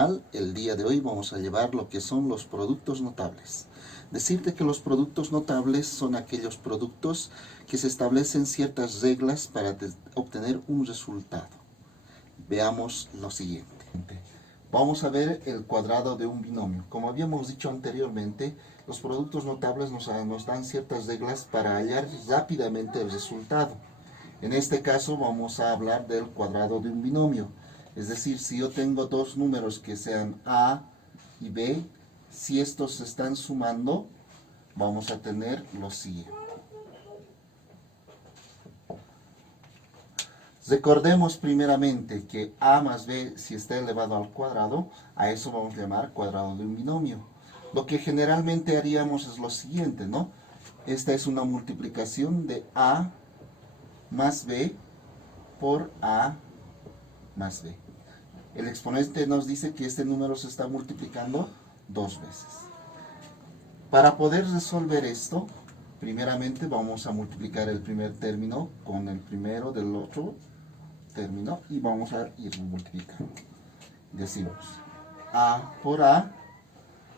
canal. El día de hoy vamos a llevar lo que son los productos notables. Decirte que los productos notables son aquellos productos que se establecen ciertas reglas para obtener un resultado. Veamos lo siguiente. Vamos a ver el cuadrado de un binomio. Como habíamos dicho anteriormente, los productos notables nos dan ciertas reglas para hallar rápidamente el resultado. En este caso vamos a hablar del cuadrado de un binomio. Es decir, si yo tengo dos números que sean A y B, si estos se están sumando, vamos a tener lo siguiente. Recordemos primeramente que A más B, si está elevado al cuadrado, a eso vamos a llamar cuadrado de un binomio. Lo que generalmente haríamos es lo siguiente, ¿no? Esta es una multiplicación de A más B por A más B. El exponente nos dice que este número se está multiplicando dos veces. Para poder resolver esto, primeramente vamos a multiplicar el primer término con el primero del otro término y vamos a ir multiplicando. Decimos, A por A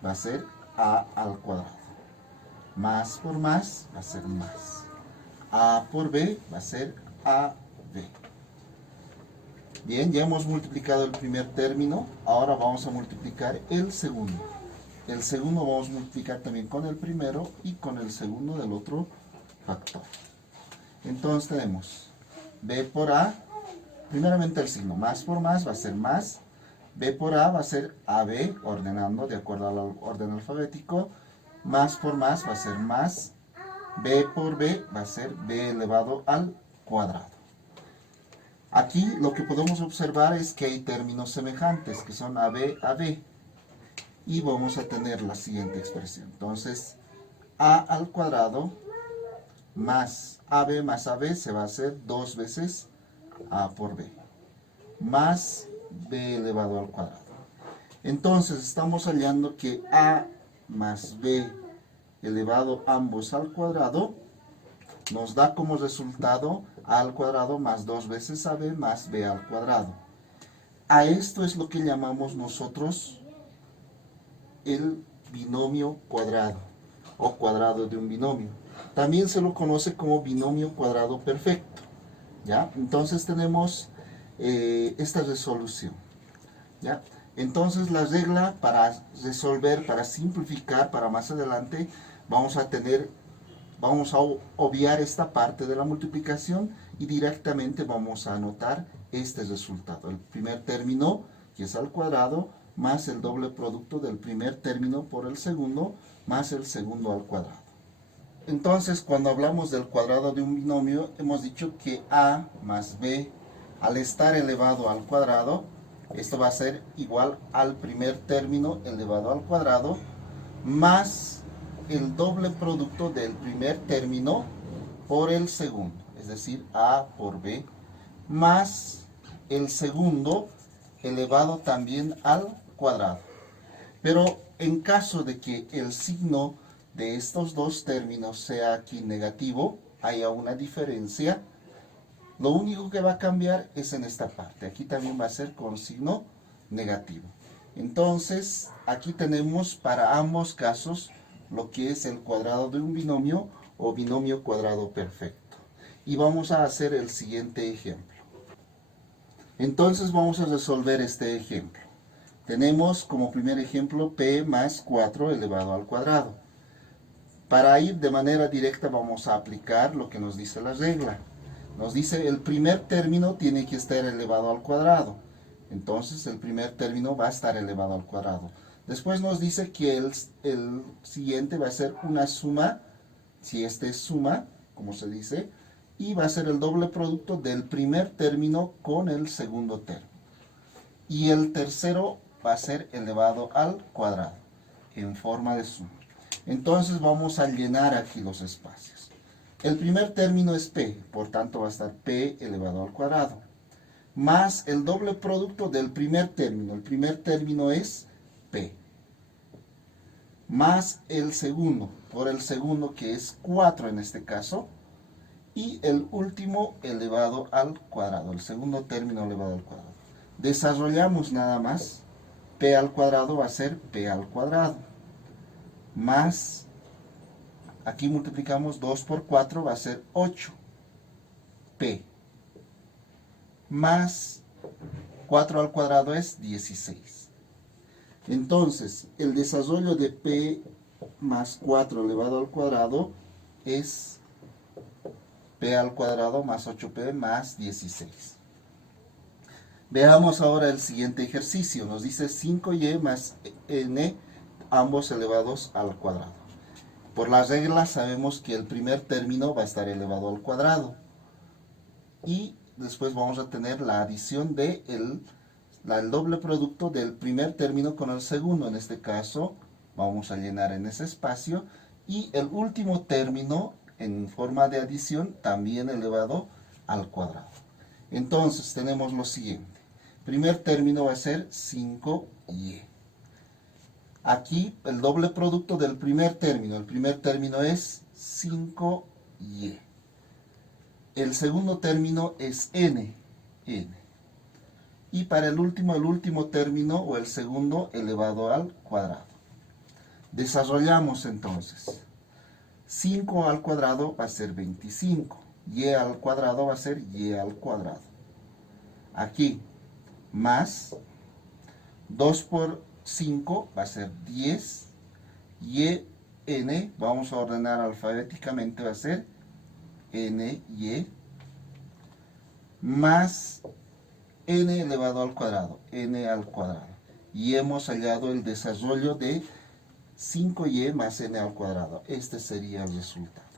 va a ser A al cuadrado. Más por más va a ser más. A por B va a ser AB. Bien, ya hemos multiplicado el primer término, ahora vamos a multiplicar el segundo. El segundo vamos a multiplicar también con el primero y con el segundo del otro factor. Entonces tenemos B por A, primeramente el signo, más por más va a ser más, B por A va a ser AB, ordenando de acuerdo al orden alfabético, más por más va a ser más, B por B va a ser B elevado al cuadrado. Aquí lo que podemos observar es que hay términos semejantes, que son AB, AB. Y vamos a tener la siguiente expresión. Entonces, A al cuadrado más AB se va a hacer dos veces A por B. Más B elevado al cuadrado. Entonces, estamos hallando que A más B elevado ambos al cuadrado nos da como resultado A al cuadrado más dos veces AB más B al cuadrado. A esto es lo que llamamos nosotros el binomio cuadrado o cuadrado de un binomio. También se lo conoce como binomio cuadrado perfecto. ¿Ya? Entonces tenemos esta resolución. ¿Ya? Entonces la regla para resolver, para simplificar, para más adelante, vamos a obviar esta parte de la multiplicación y directamente vamos a anotar este resultado. El primer término, que es al cuadrado, más el doble producto del primer término por el segundo, más el segundo al cuadrado. Entonces, cuando hablamos del cuadrado de un binomio, hemos dicho que A más B, al estar elevado al cuadrado, esto va a ser igual al primer término elevado al cuadrado, más el doble producto del primer término por el segundo, es decir, A por B, más el segundo elevado también al cuadrado. Pero en caso de que el signo de estos dos términos sea aquí negativo, haya una diferencia, lo único que va a cambiar es en esta parte. Aquí también va a ser con signo negativo. Entonces, aquí tenemos para ambos casos lo que es el cuadrado de un binomio o binomio cuadrado perfecto. Y vamos a hacer el siguiente ejemplo. Entonces vamos a resolver este ejemplo. Tenemos como primer ejemplo P más 4 elevado al cuadrado. Para ir de manera directa vamos a aplicar lo que nos dice la regla. Nos dice el primer término tiene que estar elevado al cuadrado. Entonces el primer término va a estar elevado al cuadrado. Después nos dice que el siguiente va a ser una suma, si este es suma, como se dice, y va a ser el doble producto del primer término con el segundo término. Y el tercero va a ser elevado al cuadrado, en forma de suma. Entonces vamos a llenar aquí los espacios. El primer término es P, por tanto va a estar P elevado al cuadrado, más el doble producto del primer término. El primer término es P, más el segundo, por el segundo que es 4 en este caso, y el último elevado al cuadrado, el segundo término elevado al cuadrado. Desarrollamos nada más P al cuadrado va a ser P al cuadrado. Más, aquí multiplicamos 2 por 4, va a ser 8P. Más 4 al cuadrado es 16. Entonces, el desarrollo de P más 4 elevado al cuadrado es P al cuadrado más 8P más 16. Veamos ahora el siguiente ejercicio. Nos dice 5y más n, ambos elevados al cuadrado. Por la regla sabemos que el primer término va a estar elevado al cuadrado. Y después vamos a tener la adición de el doble producto del primer término con el segundo. En este caso vamos a llenar en ese espacio. Y el último término en forma de adición también elevado al cuadrado. Entonces tenemos lo siguiente. Primer término va a ser 5y. Aquí el doble producto del primer término. El primer término es 5y. El segundo término es n. Y para el último término o el segundo elevado al cuadrado. Desarrollamos entonces. 5 al cuadrado va a ser 25. Y al cuadrado va a ser y al cuadrado. Aquí, más 2 por 5 va a ser 10. Y n, vamos a ordenar alfabéticamente, va a ser ny. Más n elevado al cuadrado, n al cuadrado. Y hemos hallado el desarrollo de 5y más n al cuadrado. Este sería el resultado.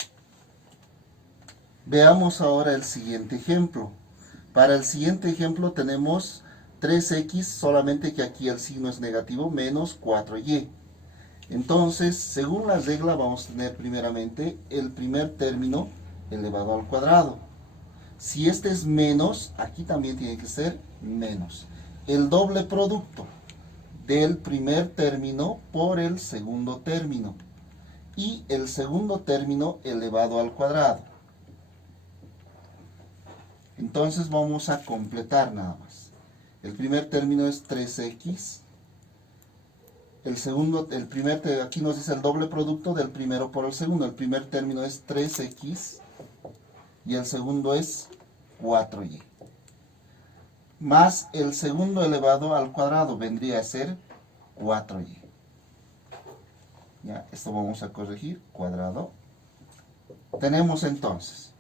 Veamos ahora el siguiente ejemplo. Para el siguiente ejemplo tenemos 3x, solamente que aquí el signo es negativo, menos 4y. Entonces, según la regla, vamos a tener primeramente el primer término elevado al cuadrado. Si este es menos, aquí también tiene que ser menos. El doble producto del primer término por el segundo término. Y el segundo término elevado al cuadrado. Entonces vamos a completar nada más. El primer término es 3x. Aquí nos dice el doble producto del primero por el segundo. El primer término es 3x y el segundo es 4y. Más el segundo elevado al cuadrado vendría a ser 4y. Ya, esto vamos a corregir, cuadrado. Tenemos entonces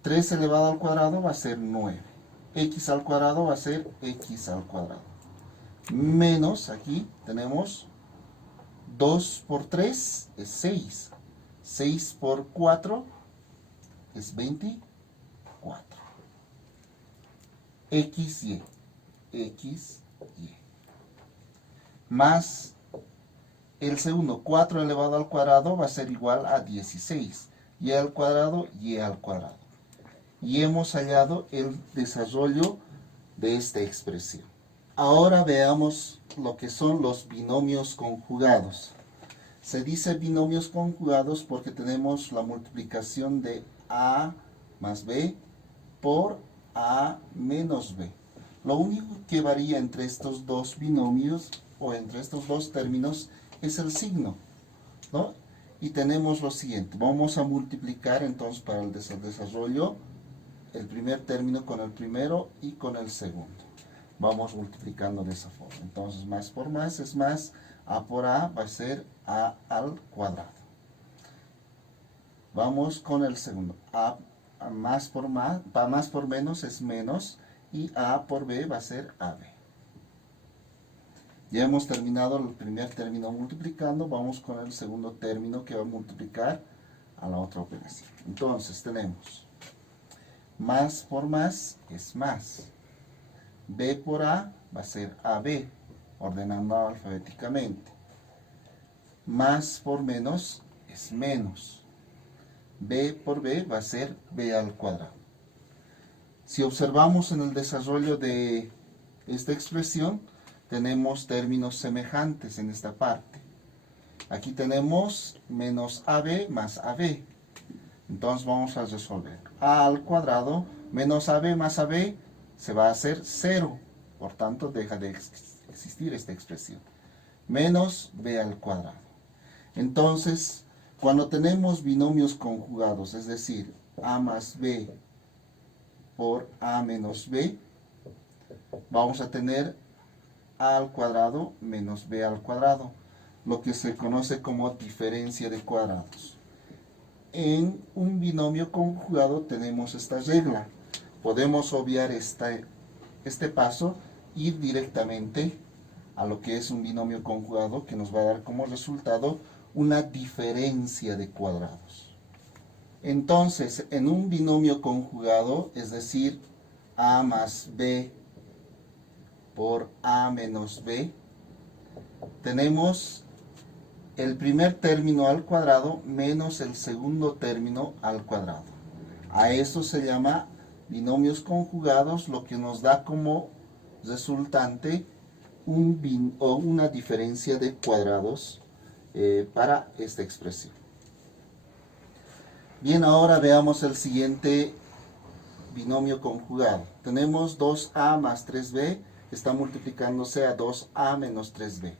3 elevado al cuadrado va a ser 9. X al cuadrado va a ser x al cuadrado. Menos, aquí tenemos 2 por 3 es 6. 6 por 4 es 24. XY. Más el segundo, 4 elevado al cuadrado va a ser igual a 16. Y al cuadrado, y al cuadrado. Y hemos hallado el desarrollo de esta expresión. Ahora veamos lo que son los binomios conjugados. Se dice binomios conjugados porque tenemos la multiplicación de a más b por a menos b. Lo único que varía entre estos dos binomios o entre estos dos términos es el signo, ¿no? Y tenemos lo siguiente. Vamos a multiplicar entonces para el desarrollo el primer término con el primero y con el segundo. Vamos multiplicando de esa forma. Entonces, más por más es más. A por a va a ser a al cuadrado. Vamos con el segundo. Más por menos es menos. Y a por b va a ser ab. Ya hemos terminado el primer término multiplicando. Vamos con el segundo término que va a multiplicar a la otra operación. Entonces, tenemos más por más es más. B por A va a ser AB, ordenando alfabéticamente. Más por menos es menos. B por B va a ser B al cuadrado. Si observamos en el desarrollo de esta expresión, tenemos términos semejantes en esta parte. Aquí tenemos menos AB más AB. Entonces vamos a resolver. A al cuadrado menos AB más AB se va a hacer 0. Por tanto, deja de existir esta expresión. Menos b al cuadrado. Entonces, cuando tenemos binomios conjugados, es decir, a más b por a menos b, vamos a tener a al cuadrado menos b al cuadrado, lo que se conoce como diferencia de cuadrados. En un binomio conjugado tenemos esta regla. Podemos obviar este paso, ir directamente a lo que es un binomio conjugado, que nos va a dar como resultado una diferencia de cuadrados. Entonces, en un binomio conjugado, es decir, a más b por a menos b, tenemos el primer término al cuadrado menos el segundo término al cuadrado. A eso se llama binomios conjugados, lo que nos da como resultante una diferencia de cuadrados para esta expresión. Bien, ahora veamos el siguiente binomio conjugado. Tenemos 2a más 3b, está multiplicándose a 2a menos 3b.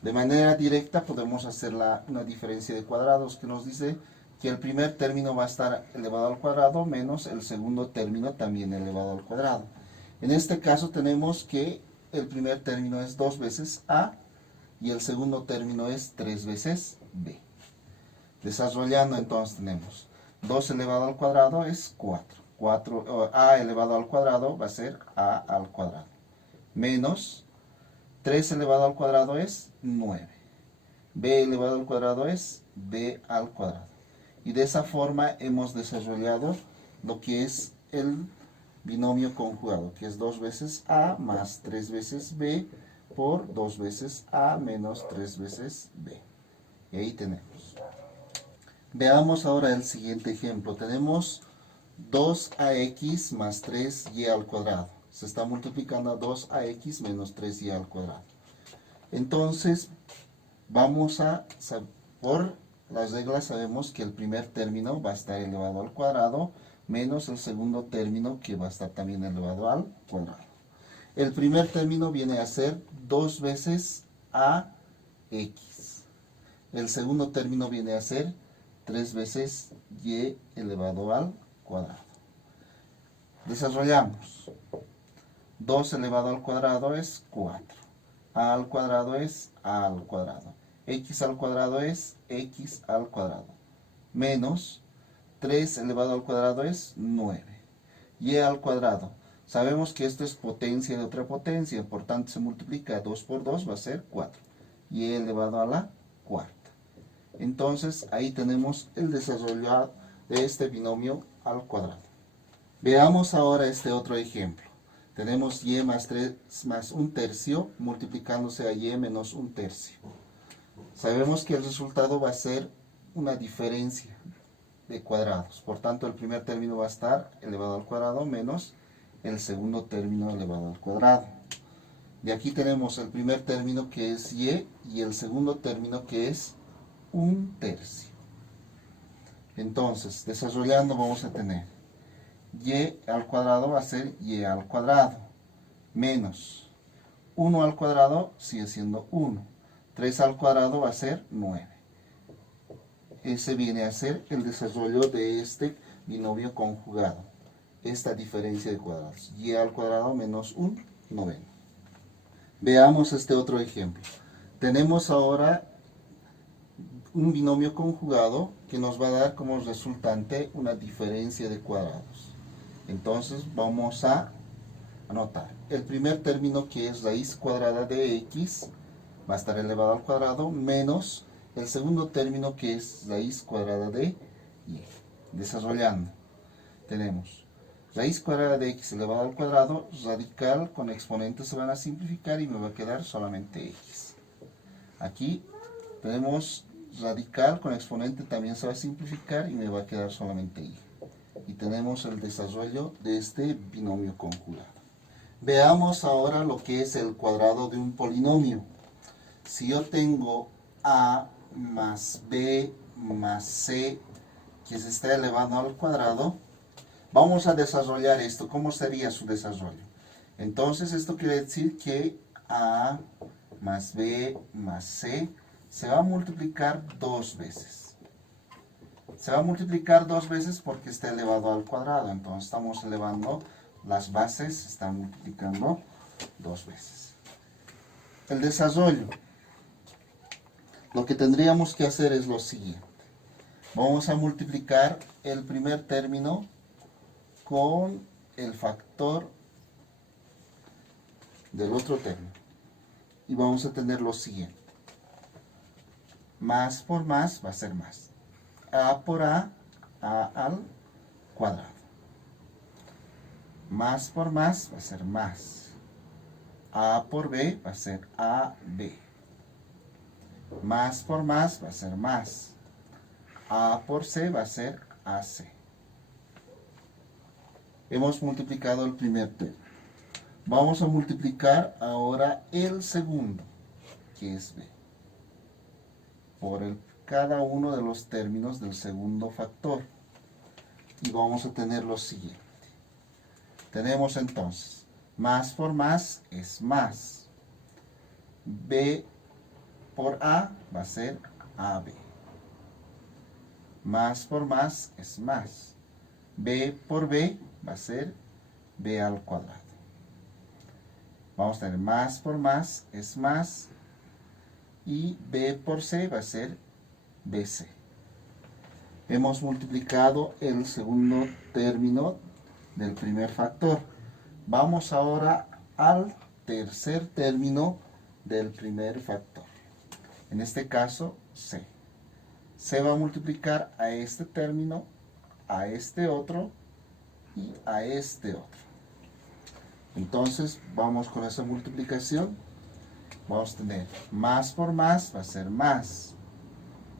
De manera directa podemos hacer una diferencia de cuadrados que nos dice que el primer término va a estar elevado al cuadrado menos el segundo término también elevado al cuadrado. En este caso tenemos que el primer término es 2 veces a y el segundo término es 3 veces b. Desarrollando, entonces tenemos 2 elevado al cuadrado es 4. A elevado al cuadrado va a ser a al cuadrado. Menos 3 elevado al cuadrado es 9. B elevado al cuadrado es b al cuadrado. Y de esa forma hemos desarrollado lo que es el binomio conjugado, que es 2 veces a más 3 veces b por 2 veces a menos 3 veces b. Y ahí tenemos. Veamos ahora el siguiente ejemplo. Tenemos 2ax más 3y al cuadrado. Se está multiplicando a 2ax menos 3y al cuadrado. Entonces, por las reglas sabemos que el primer término va a estar elevado al cuadrado menos el segundo término que va a estar también elevado al cuadrado. El primer término viene a ser 2 veces ax. El segundo término viene a ser 3 veces y elevado al cuadrado. Desarrollamos. 2 elevado al cuadrado es 4. A al cuadrado es a al cuadrado. X al cuadrado es x al cuadrado. Menos 3 elevado al cuadrado es 9. Y al cuadrado. Sabemos que esto es potencia de otra potencia, por tanto se multiplica 2 por 2, va a ser 4. Y elevado a la cuarta. Entonces ahí tenemos el desarrollo de este binomio al cuadrado. Veamos ahora este otro ejemplo. Tenemos y más 3 más 1/3 multiplicándose a y menos 1/3. Sabemos que el resultado va a ser una diferencia de cuadrados. Por tanto, el primer término va a estar elevado al cuadrado menos el segundo término elevado al cuadrado. De aquí tenemos el primer término que es y el segundo término que es 1/3. Entonces, desarrollando vamos a tener y al cuadrado va a ser y al cuadrado menos 1 al cuadrado sigue siendo 1. 3 al cuadrado va a ser 9. Ese viene a ser el desarrollo de este binomio conjugado. Esta diferencia de cuadrados. Y al cuadrado menos 1/9. Veamos este otro ejemplo. Tenemos ahora un binomio conjugado que nos va a dar como resultante una diferencia de cuadrados. Entonces vamos a anotar. El primer término, que es raíz cuadrada de x, va a estar elevado al cuadrado menos el segundo término, que es raíz cuadrada de y. Desarrollando, tenemos raíz cuadrada de x elevado al cuadrado, radical con exponentes se van a simplificar y me va a quedar solamente x. Aquí tenemos radical con exponente también se va a simplificar y me va a quedar solamente y. Y tenemos el desarrollo de este binomio conjugado. Veamos ahora lo que es el cuadrado de un polinomio. Si yo tengo a más b más c que se está elevando al cuadrado, vamos a desarrollar esto. ¿Cómo sería su desarrollo? Entonces esto quiere decir que A más B más C se va a multiplicar dos veces. Se va a multiplicar dos veces porque está elevado al cuadrado. Entonces estamos elevando las bases, se están multiplicando dos veces. El desarrollo. Lo que tendríamos que hacer es lo siguiente. Vamos a multiplicar el primer término con el factor del otro término. Y vamos a tener lo siguiente. Más por más va a ser más. A por A al cuadrado. Más por más va a ser más. A por B va a ser AB. Más por más va a ser más. A por C va a ser AC. Hemos multiplicado el primer término. Vamos a multiplicar ahora el segundo, que es B, por cada uno de los términos del segundo factor. Y vamos a tener lo siguiente. Tenemos entonces, más por más es más. B por A va a ser AB. Más por más es más. B por B va a ser B al cuadrado. Vamos a tener más por más es más. Y B por C va a ser BC. Hemos multiplicado el segundo término del primer factor. Vamos ahora al tercer término del primer factor. En este caso, C. Se va a multiplicar a este término, a este otro y a este otro. Entonces, vamos con esa multiplicación. Vamos a tener más por más va a ser más.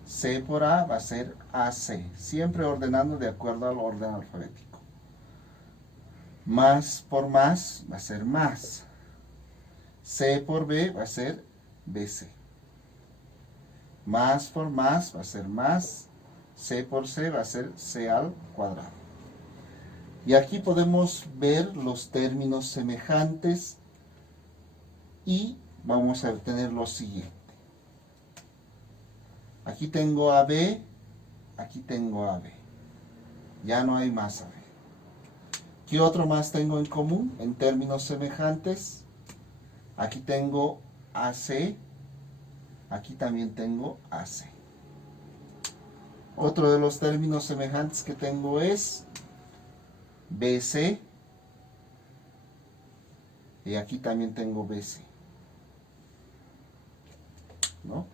C por A va a ser AC. Siempre ordenando de acuerdo al orden alfabético. Más por más va a ser más. C por B va a ser BC. Más por más va a ser más. C por C va a ser C al cuadrado. Y aquí podemos ver los términos semejantes y vamos a obtener lo siguiente. Aquí tengo AB, aquí tengo AB. Ya no hay más AB. ¿Qué otro más tengo en común en términos semejantes? Aquí tengo AC, aquí también tengo AC. Otro de los términos semejantes que tengo es BC, y aquí también tengo BC, ¿no?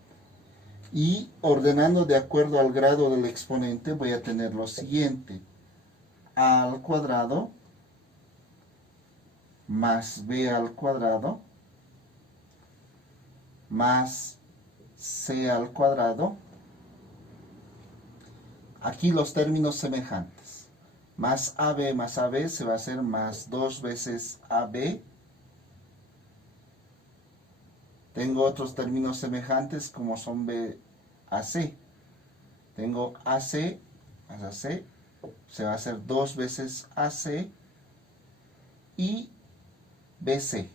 Y ordenando de acuerdo al grado del exponente voy a tener lo siguiente. A al cuadrado más B al cuadrado más C al cuadrado. Aquí los términos semejantes. Más AB se va a hacer más 2 veces AB. Tengo otros términos semejantes como son BAC. Tengo AC más AC, se va a hacer 2 veces AC. Y BC.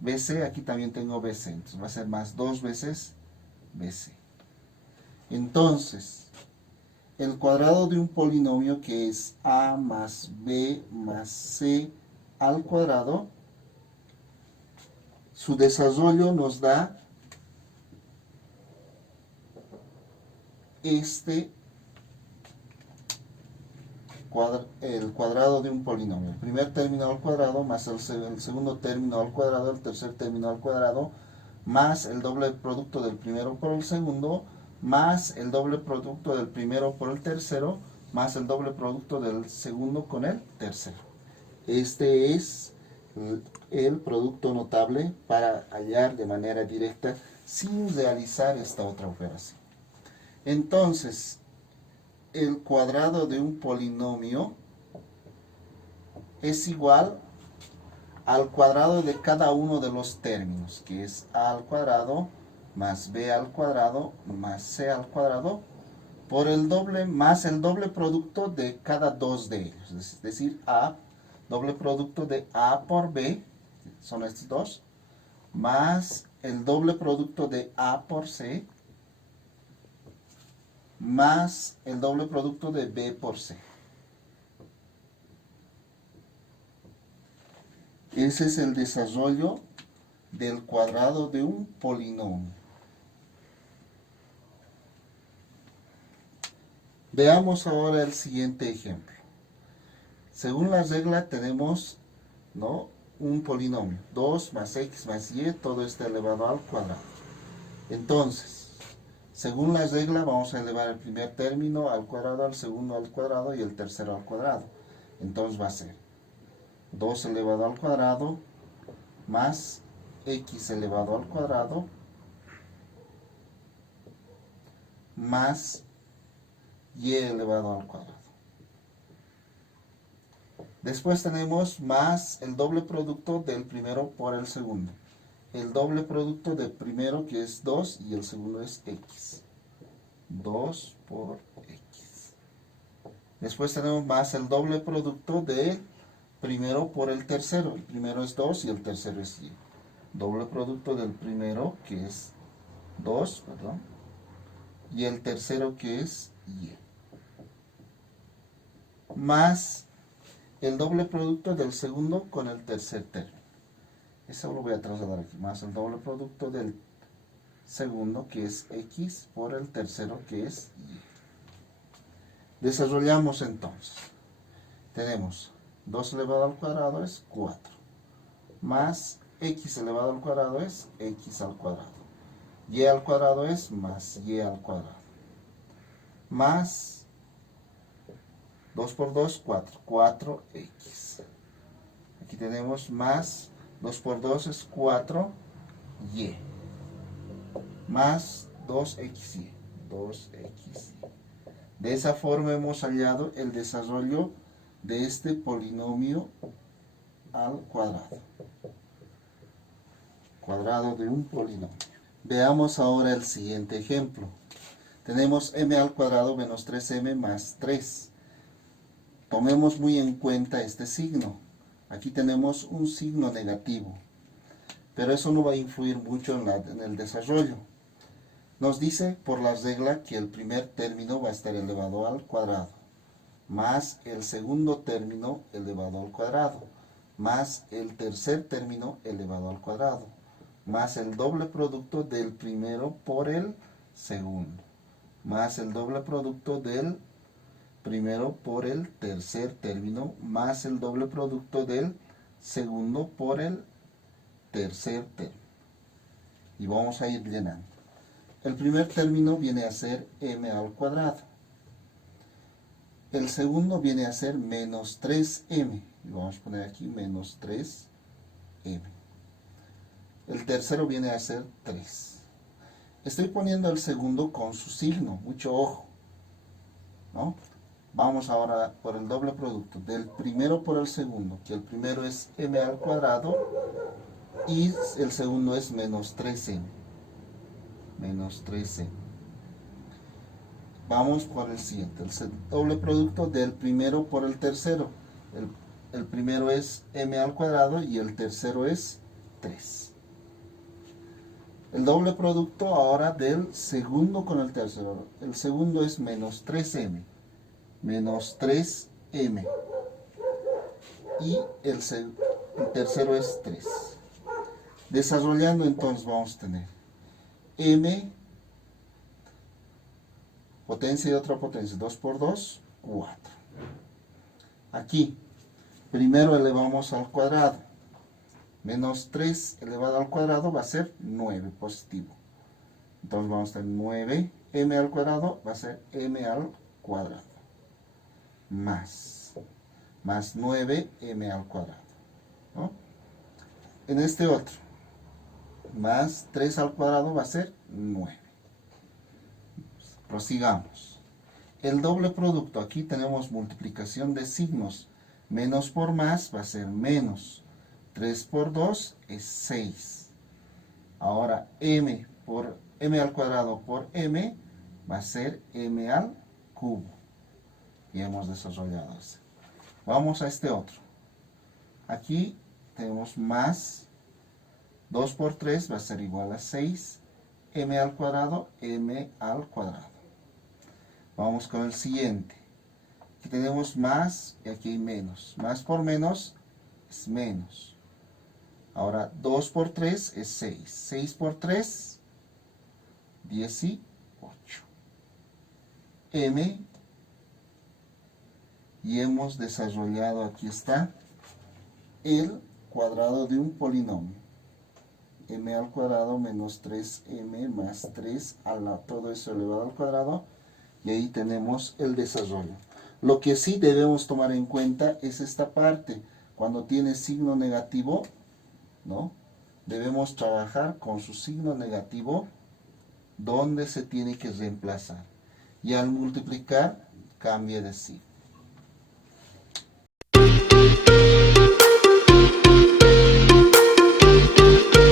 BC, aquí también tengo BC, entonces va a ser más 2 veces BC. Entonces, el cuadrado de un polinomio que es A más B más C al cuadrado, su desarrollo nos da el cuadrado de un polinomio. El primer término al cuadrado más el segundo término al cuadrado, el tercer término al cuadrado, más el doble producto del primero por el segundo, más el doble producto del primero por el tercero, más el doble producto del segundo con el tercero. Este es el producto notable para hallar de manera directa sin realizar esta otra operación. Entonces, el cuadrado de un polinomio es igual al cuadrado de cada uno de los términos, que es A al cuadrado más B al cuadrado más C al cuadrado por el doble más el doble producto de cada dos de ellos, es decir, A, doble producto de A por B, son estos dos, más el doble producto de A por C más el doble producto de B por C. Ese es el desarrollo del cuadrado de un polinomio. Veamos ahora el siguiente ejemplo. Según la regla tenemos, ¿no?, un polinomio, 2 más x más y, todo está elevado al cuadrado. Entonces, según la regla vamos a elevar el primer término al cuadrado, al segundo al cuadrado y el tercero al cuadrado. Entonces va a ser 2 elevado al cuadrado más x elevado al cuadrado más y elevado al cuadrado. Después tenemos más el doble producto del primero por el segundo. El doble producto del primero, que es 2, y el segundo es x. 2 por x. Después tenemos más el doble producto del primero por el tercero. El primero es 2 y el tercero es y. Doble producto del primero, que es 2, perdón, y el tercero, que es y. Más el doble producto del segundo con el tercer término. Eso lo voy a trasladar aquí. Más el doble producto del segundo, que es x, por el tercero, que es y. Desarrollamos entonces. Tenemos 2 elevado al cuadrado es 4. Más x elevado al cuadrado es x al cuadrado. Y al cuadrado es más y al cuadrado. Más 2 por 2, 4. 4x. Aquí tenemos más 2 por 2 es 4y. Más 2xy. 2xy. De esa forma hemos hallado el desarrollo de este polinomio al cuadrado. Cuadrado de un polinomio. Veamos ahora el siguiente ejemplo. Tenemos m al cuadrado menos 3m más 3. Tomemos muy en cuenta este signo. Aquí tenemos un signo negativo, pero eso no va a influir mucho en el desarrollo. Nos dice por la regla que el primer término va a estar elevado al cuadrado, más el segundo término elevado al cuadrado, más el tercer término elevado al cuadrado, más el doble producto del primero por el segundo, más el doble producto del primero por el tercer término, más el doble producto del segundo por el tercer término. Y vamos a ir llenando. El primer término viene a ser m al cuadrado. El segundo viene a ser menos 3m. Y vamos a poner aquí menos 3m. El tercero viene a ser 3. Estoy poniendo el segundo con su signo, mucho ojo, ¿no? Vamos ahora por el doble producto del primero por el segundo, que el primero es m al cuadrado y el segundo es menos 3m. Menos 3m. Vamos por el siguiente, el doble producto del primero por el tercero. El primero es m al cuadrado y el tercero es 3. El doble producto ahora del segundo con el tercero. El segundo es menos 3m. Menos 3m. Y el tercero es 3. Desarrollando entonces vamos a tener m, potencia y otra potencia. 2 por 2, 4. Aquí, primero elevamos al cuadrado. Menos 3 elevado al cuadrado va a ser 9 positivo. Entonces vamos a tener 9m al cuadrado va a ser m al cuadrado. Más 9m al cuadrado, ¿no? En este otro, más 3 al cuadrado va a ser 9. Prosigamos. El doble producto, aquí tenemos multiplicación de signos. Menos por más va a ser menos. 3 por 2 es 6. Ahora m al cuadrado por m va a ser m al cubo. Y hemos desarrollado ese. Vamos a este otro. Aquí tenemos más 2 por 3 va a ser igual a 6. M al cuadrado, M al cuadrado. Vamos con el siguiente. Aquí tenemos más y aquí hay menos. Más por menos es menos. Ahora 2 por 3 es 6. 6 por 3, 18. M. Y hemos desarrollado, aquí está, el cuadrado de un polinomio. M al cuadrado menos 3M más 3 todo eso elevado al cuadrado. Y ahí tenemos el desarrollo. Lo que sí debemos tomar en cuenta es esta parte. Cuando tiene signo negativo, ¿no? Debemos trabajar con su signo negativo donde se tiene que reemplazar. Y al multiplicar, cambia de signo.